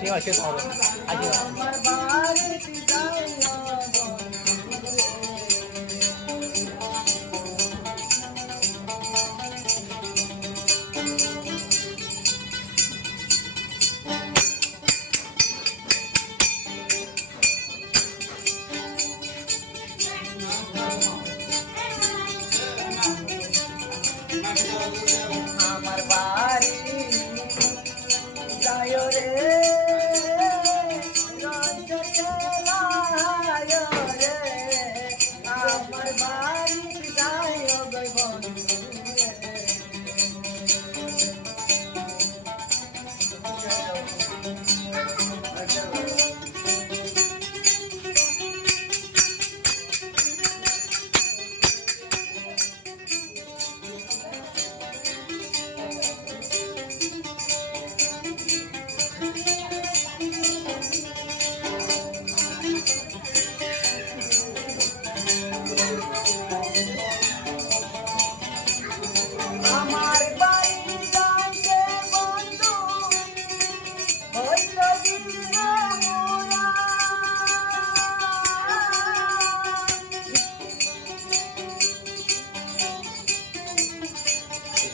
আশীর্বাদ শেষ হবে আশীর্বাদ আমার বাড়ি যায় রে আমার বাড়ি যায় বন্ধু আমার বাড়ি যাইতে বন্ধু হইল মোরা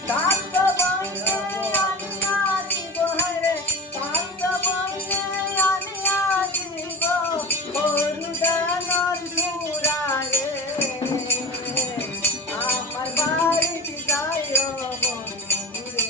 কান্দ বন্ধে আমি আসিব হায়রে কান্দ বন্ধে আমি আসিব হরুদানর সুরারে আমার বাড়ি যায় বন্ধু রে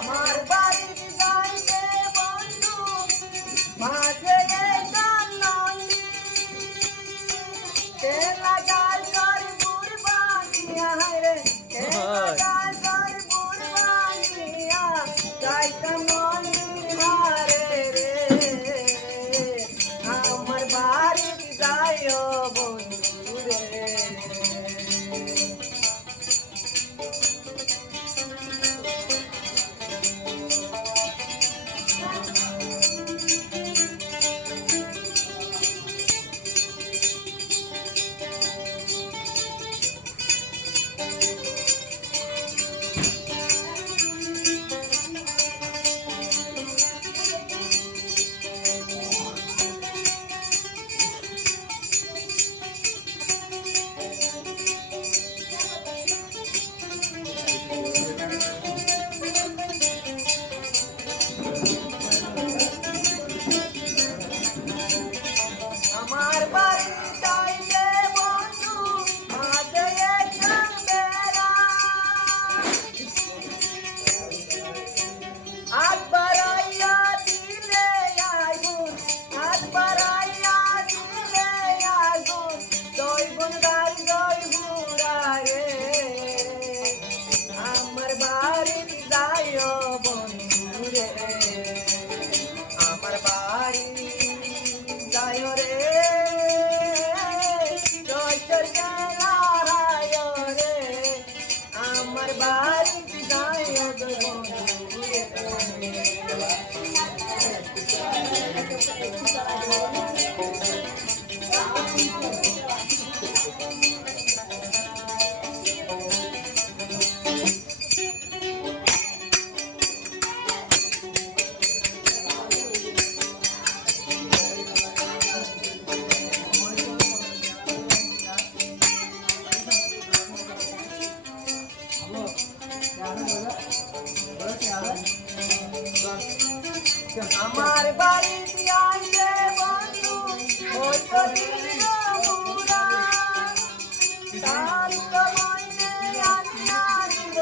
আমার বাড়ি যাইতে বন্ধু মাঝে নন্দী তেলা গাল কর বুড়বানিয়া রে তেলা গাল কর বুড়বানিয়া যাইতে মন্দির মারে রে আমার বাড়ি যায় বন্ধু রে আমার বাড়ি যাইতে বন্ধু মাঝে একজন বেড়া আজ বাড়াইয়া দিলে আগুন আজ বাড়াইয়া দিলে আগুন জয়গুণ গাই জয় বুড়া রে আমার বাড়ি যায় বন্ধু রে আমার বাড়ি যায় রে জয়চর গেলায় রে আমার বাড়ি যায় বন্ধু রে আমার বাড়ি আইলে বন্ধু হইত দিল মুরা তার তো মনে আনিয়া দিব